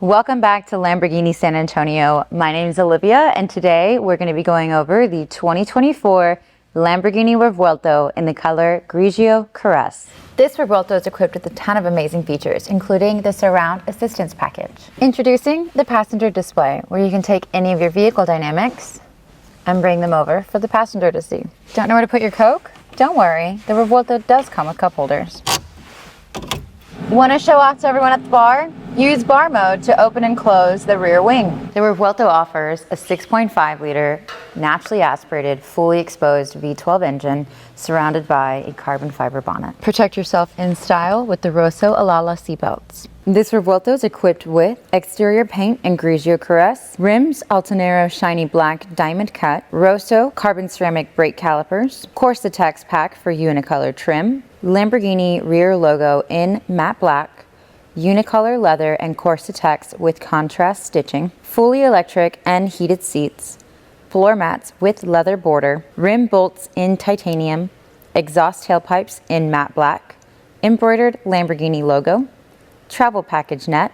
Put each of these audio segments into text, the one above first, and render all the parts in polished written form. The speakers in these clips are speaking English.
Welcome back to Lamborghini San Antonio. My name is Olivia, and today we're going to be going over the 2024 Lamborghini Revuelto in the color Grigio Keres. This Revuelto is equipped with a ton of amazing features, including the surround assistance package. Introducing the passenger display, where you can take any of your vehicle dynamics and bring them over for the passenger to see. Don't know where to put your Coke? Don't worry, the Revuelto does come with cup holders. Want to show off to everyone at the bar? Use bar mode to open and close the rear wing. The Revuelto offers a 6.5-liter, naturally aspirated, fully exposed V12 engine surrounded by a carbon fiber bonnet. Protect yourself in style with the Rosso Alala seatbelts. This Revuelto is equipped with exterior paint in Grigio Keres, rims Altanero shiny black diamond cut, Rosso carbon ceramic brake calipers, Corsa-Tex pack for Unicolor trim, Lamborghini rear logo in matte black, Unicolor leather and Corsa-Tex with contrast stitching, fully electric and heated seats, floor mats with leather border, rim bolts in titanium, exhaust tailpipes in matte black, embroidered Lamborghini logo, travel package net,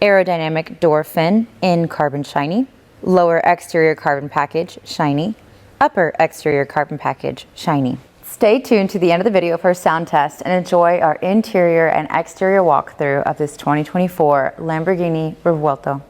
aerodynamic door fin in carbon shiny, lower exterior carbon package shiny, upper exterior carbon package shiny. Stay tuned to the end of the video for a sound test and enjoy our interior and exterior walkthrough of this 2024 Lamborghini Revuelto.